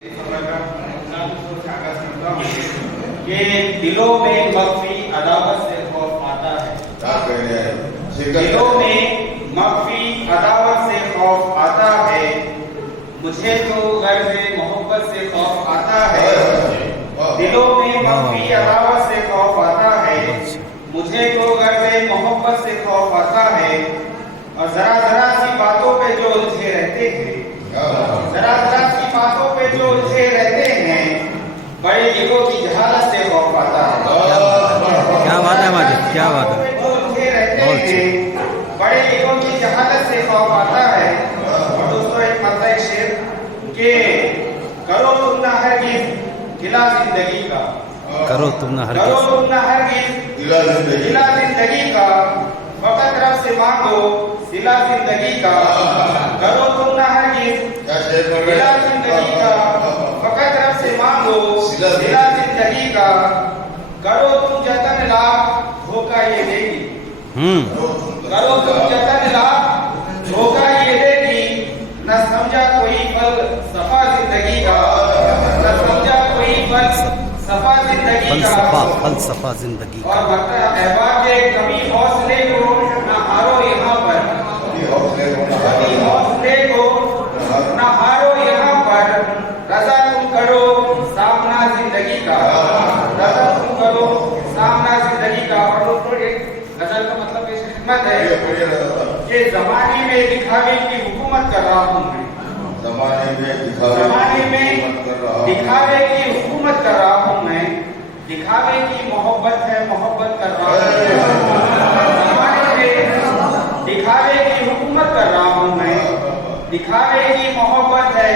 کہ دلوں میں مخفی عداوت سے خوف آتا ہے، دلوں میں مخفی عداوت سے خوف آتا ہے، مجھے تو غرض محبت سے خوف آتا ہے، دلوں میں مخفی عداوت سے خوف آتا ہے، مجھے تو غرض محبت سے خوف آتا ہے، اور ذرا ذرا سی باتوں پہ جو الجھے رہتے ہیں، ذرا ذرا سی باتوں پہ جو الجھے رہتے ہیں، بڑے ایگو کی جہالت سے خوف آتا ہے۔ کیا بات ہے ماجد، کیا بات ہے، بڑے ایگو کی جہالت سے خوف آتا ہے۔ اور دوستو ایک مطلع شعر کہ کرو تم نہ ہرگز گلہ زندگی کا، کرو تم نہ کرو ہرگز تم نہ ہرگز گلہ زندگی کا، فقط رب سے مانگو صلہ زندگی کا، کرو تم نہ ہرگز گلہ زندگی کا، فقط رب سے مانگو صلہ زندگی کا، کرو تم جتن لاکھ دھوکہ یہ دے گی، کرو تم جتن لاکھ دھوکہ یہ دے گی، نہ سمجھا کوئی فلسفہ زندگی کا، نہ سمجھا کوئی فلسفہ زندگی کا، فلسفہ زندگی کا۔ اور مطلب احباب کے کبھی حوصلے کو نہ ہارو یہاں پر، کبھی حوصلے کو نہ ہارو یہاں پر، رضا تم کرو سامنا زندگی کا، رضا تم کرو سامنا زندگی کا۔ اور دوستوں ایک غزل کا مطلب پیش خدمت ہے کہ زمانے میں دکھاوے کی حکومت کر رہا ہوں میں، زمانے میں دکھاوے کی حکومت کر رہا ہوں میں، دکھاوے کی محبت ہے محبت کر رہا ہوں، زمانے میں دکھاوے کی حکومت کر رہا ہوں میں، دکھاوے کی محبت ہے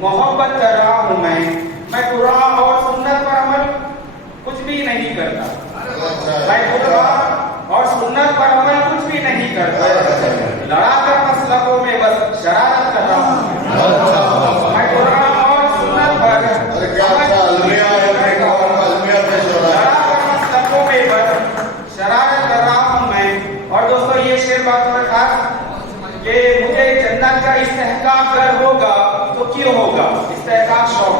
محبت کر رہا ہوں میں قرآن اور سنت پر عمل کچھ بھی نہیں کرتا، میں قرآن اور سنت پر عمل کچھ بھی نہیں کرتا، لڑا کر مسلکوں میں بس شرارت کر رہا ہوں میں قرآن اور سنت پر شرارت کر رہا ہوں میں۔ اور دوستو یہ شعر بات خاص کہ مجھے جنت کا استحقاق گر ہوگا تو کیوں ہوگا، استحقاق شوق،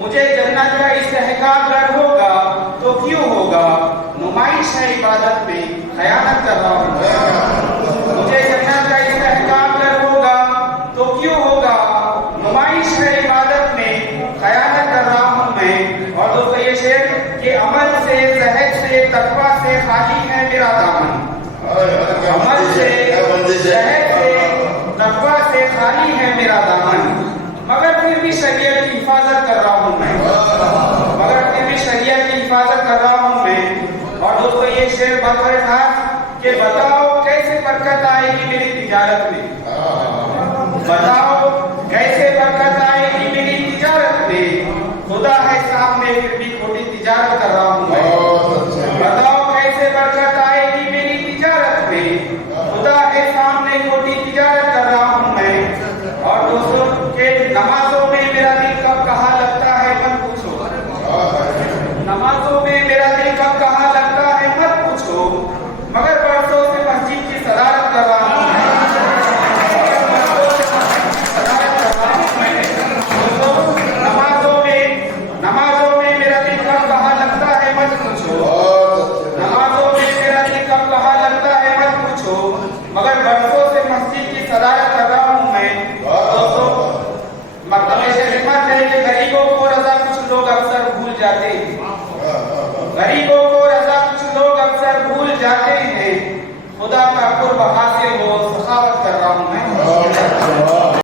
مجھے جنت کا استحقاق گر ہوگا تو کیوں ہوگا، نمائش ہے عبادت میں خیانت کر رہا ہوں، مجھے جنت کا استحقاق گر ہوگا تو کیوں ہوگا، نمائش ہے عبادت میں خیانت کر رہا ہوں میں۔ اور دوستو یہ شعر کہ عمل سے زہد سے تقویٰ سے خالی ہے میرا دامن، عمل سے زہد سے تقویٰ سے خالی ہے میرا دامن، مگر پھر بھی شریعت کی حفاظت کر رہا ہوں میں، مگر پھر بھی شریعت کی حفاظت کر رہا ہوں میں۔ اور دوستو یہ شعر بطور خاص کہ بتاؤ کیسے برکت آئے گی میری تجارت میں، بتاؤ کیسے برکت آئے گی میری تجارت میں، خدا ہے سامنے پھر بھی کھوٹی تجارت کر رہا ہوں میں، بتاؤ کیسے برکت آئے گی میری تجارت میں، خدا ہے سامنے کھوٹی تجارت کر رہا ہوں میں۔ اور دوستوں کہ نمازوں میں میرا دل کب کہاں لگتا ہے مت پوچھو، نمازوں میں میرا دل کب کہاں لگتا ہے مت پوچھو، مگر برسوں سے مسجد کی صدارت کر رہا ہوں میں، نمازوں میں میرا دل کب کہاں لگتا ہے مت پوچھو، نمازوں میں میرا دل کب کہاں لگتا ہے مت پوچھو، مگر برسوں سے مسجد کی صدارت کر رہا ہوں میں۔ دوستو مطلب خدمت ہے کہ غریبوں کو رضا کچھ لوگ اکثر بھول جاتے ہیں، غریبوں کو رضا کچھ لوگ اکثر بھول جاتے ہیں، خدا کا قرب حاصل ہو سخاوت کر رہا ہوں میں۔